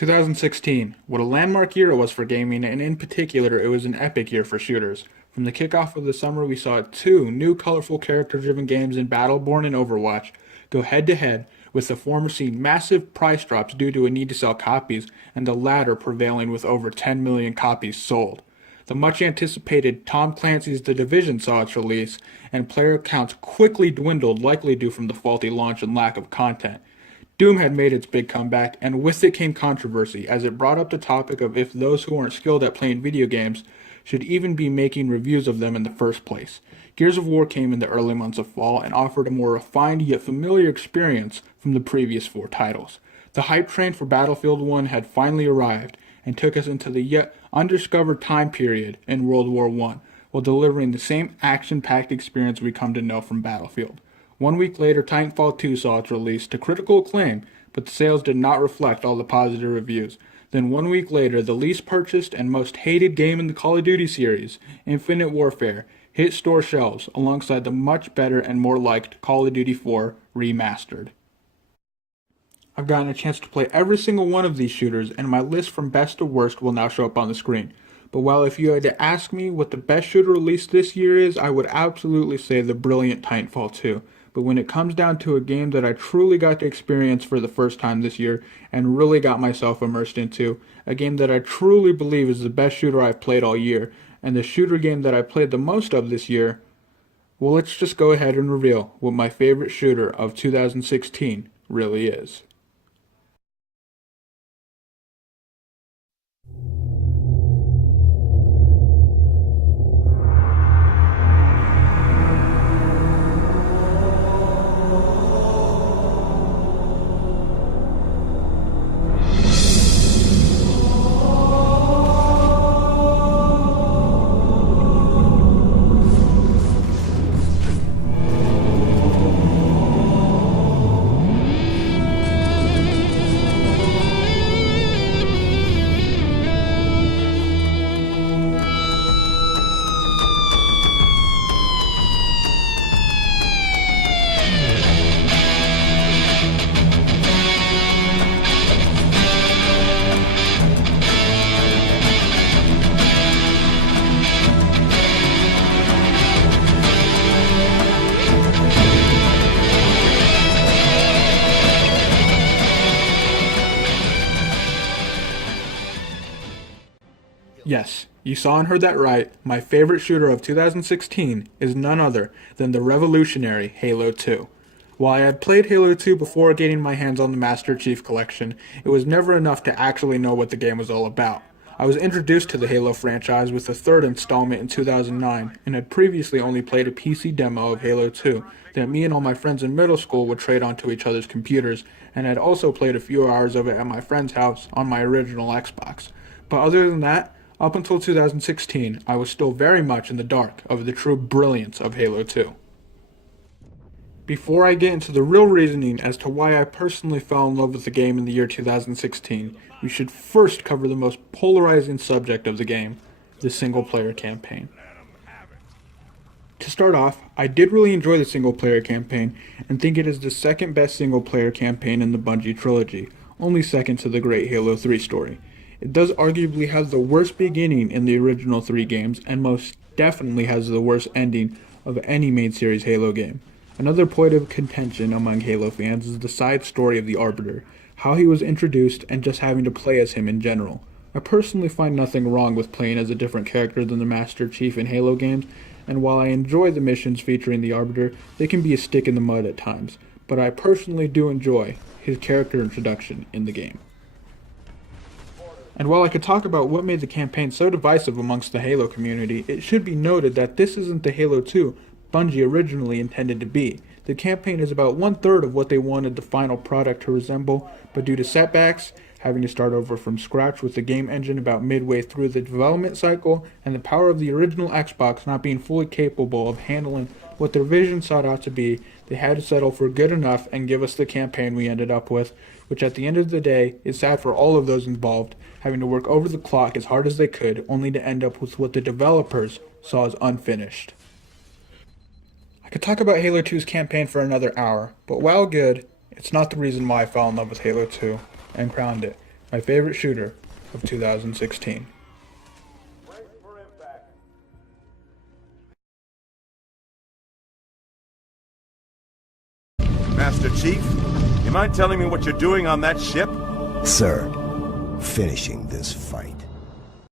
2016. What a landmark year it was for gaming, and in particular, it was an epic year for shooters. From the kickoff of the summer, we saw two new colorful character-driven games in Battleborn and Overwatch go head-to-head, with the former seeing massive price drops due to a need to sell copies, and the latter prevailing with over 10 million copies sold. The much-anticipated Tom Clancy's The Division saw its release, and player counts quickly dwindled, likely due from the faulty launch and lack of content. Doom had made its big comeback, and with it came controversy, as it brought up the topic of if those who aren't skilled at playing video games should even be making reviews of them in the first place. Gears of War came in the early months of fall and offered a more refined yet familiar experience from the previous four titles. The hype train for Battlefield 1 had finally arrived, and took us into the yet undiscovered time period in World War I, while delivering the same action-packed experience we come to know from Battlefield. 1 week later, Titanfall 2 saw its release to critical acclaim, but the sales did not reflect all the positive reviews. Then 1 week later, the least purchased and most hated game in the Call of Duty series, Infinite Warfare, hit store shelves alongside the much better and more liked Call of Duty 4 Remastered. I've gotten a chance to play every single one of these shooters, and my list from best to worst will now show up on the screen. But while if you had to ask me what the best shooter released this year is, I would absolutely say the brilliant Titanfall 2. But when it comes down to a game that I truly got to experience for the first time this year, and really got myself immersed into, a game that I truly believe is the best shooter I've played all year, and the shooter game that I played the most of this year, well, let's just go ahead and reveal what my favorite shooter of 2016 really is. Yes, you saw and heard that right. My favorite shooter of 2016 is none other than the revolutionary Halo 2. While I had played Halo 2 before getting my hands on the Master Chief Collection, it was never enough to actually know what the game was all about. I was introduced to the Halo franchise with the third installment in 2009, and had previously only played a PC demo of Halo 2 that me and all my friends in middle school would trade onto each other's computers, and had also played a few hours of it at my friend's house on my original Xbox. But other than that, up until 2016, I was still very much in the dark of the true brilliance of Halo 2. Before I get into the real reasoning as to why I personally fell in love with the game in the year 2016, we should first cover the most polarizing subject of the game, the single-player campaign. To start off, I did really enjoy the single-player campaign, and think it is the second best single-player campaign in the Bungie trilogy, only second to the great Halo 3 story. It does arguably have the worst beginning in the original 3 games, and most definitely has the worst ending of any main series Halo game. Another point of contention among Halo fans is the side story of the Arbiter, how he was introduced, and just having to play as him in general. I personally find nothing wrong with playing as a different character than the Master Chief in Halo games, and while I enjoy the missions featuring the Arbiter, they can be a stick in the mud at times, but I personally do enjoy his character introduction in the game. And while I could talk about what made the campaign so divisive amongst the Halo community, it should be noted that this isn't the Halo 2 Bungie originally intended to be. The campaign is about 1/3 of what they wanted the final product to resemble, but due to setbacks, having to start over from scratch with the game engine about midway through the development cycle, and the power of the original Xbox not being fully capable of handling what their vision sought out to be, they had to settle for good enough and give us the campaign we ended up with, which at the end of the day is sad for all of those involved, having to work over the clock as hard as they could, only to end up with what the developers saw as unfinished. I could talk about Halo 2's campaign for another hour, but while good, it's not the reason why I fell in love with Halo 2 and crowned it my favorite shooter of 2016. Master Chief, you mind telling me what you're doing on that ship? Sir, finishing this fight.